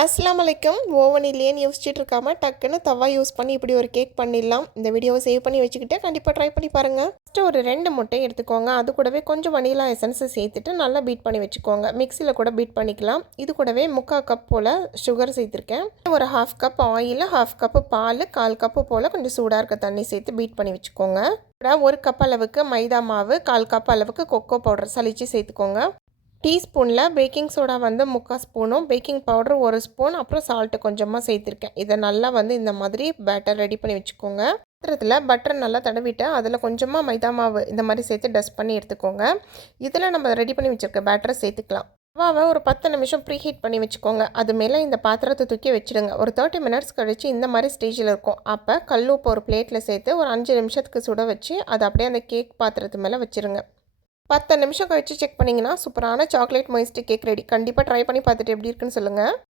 அஸ்ஸலாமு அலைக்கும். ஓவன் இல்லையேன்னு யோசிச்சுட்டு இருக்காம டக்குன்னு தவா யூஸ் பண்ணி இப்படி ஒரு கேக் பண்ணிடலாம். இந்த வீடியோவை சேவ் பண்ணி வச்சுக்கிட்டு கண்டிப்பாக ட்ரை பண்ணி பாருங்கள். ஃபஸ்ட்டு ஒரு 2 முட்டை எடுத்துக்கோங்க. அது கூடவே கொஞ்சம் வனிலா எசன்ஸை சேர்த்துட்டு நல்லா பீட் பண்ணி வச்சுக்கோங்க. மிக்சியில் கூட பீட் பண்ணிக்கலாம். இது கூடவே 3/4 கப் போல் சுகர் சேர்த்துருக்கேன். ஒரு 1/2 கப் ஆயில், 1/2 கப்பு பால், 1/4 கப்பு போல் கொஞ்சம் சூடாக இருக்க தண்ணி சேர்த்து பீட் பண்ணி வச்சுக்கோங்க. 1 கப் அளவுக்கு மைதா மாவு, 1/4 கப் அளவுக்கு கொக்கோ பவுடர் சலிச்சு சேர்த்துக்கோங்க. டீஸ்பூனில் பேக்கிங் சோடா 3/4 ஸ்பூனும், பேக்கிங் பவுடர் 1 ஸ்பூன், அப்புறம் சால்ட்டு கொஞ்சமாக சேர்த்துருக்கேன். இதை நல்லா இந்த மாதிரி பேட்டர் ரெடி பண்ணி வச்சுக்கோங்க. பாத்திரத்தில் பட்டர் நல்லா தடவிட்டு அதில் கொஞ்சமாக மைதா மாவு இந்த மாதிரி சேர்த்து டஸ்ட் பண்ணி எடுத்துக்கோங்க. இதில் நம்ம ரெடி பண்ணி வச்சுருக்க பேட்டரை சேர்த்துக்கலாம். தவாவை ஒரு 10 நிமிஷம் ப்ரீ ஹீட் பண்ணி வச்சுக்கோங்க. அது மேலே இந்த பாத்திரத்தை தூக்கி வச்சுடுங்க. ஒரு 30 மினிட்ஸ் கழித்து இந்த மாதிரி ஸ்டேஜில் இருக்கும். அப்போ கல்லுப்பு ஒரு பிளேட்டில் சேர்த்து ஒரு 5 நிமிஷத்துக்கு சுட வச்சு அதை அப்படியே அந்த கேக் பாத்திரத்து மேலே வச்சுருங்க. 10 நிமிஷம் கழிச்சு செக் பண்ணிங்கன்னா சூப்பரான சாக்லேட் மொய்ஸ்ட் கேக் ரெடி. கண்டிப்பாக ட்ரை பண்ணி பார்த்துட்டு எப்படி இருக்குன்னு சொல்லுங்கள்.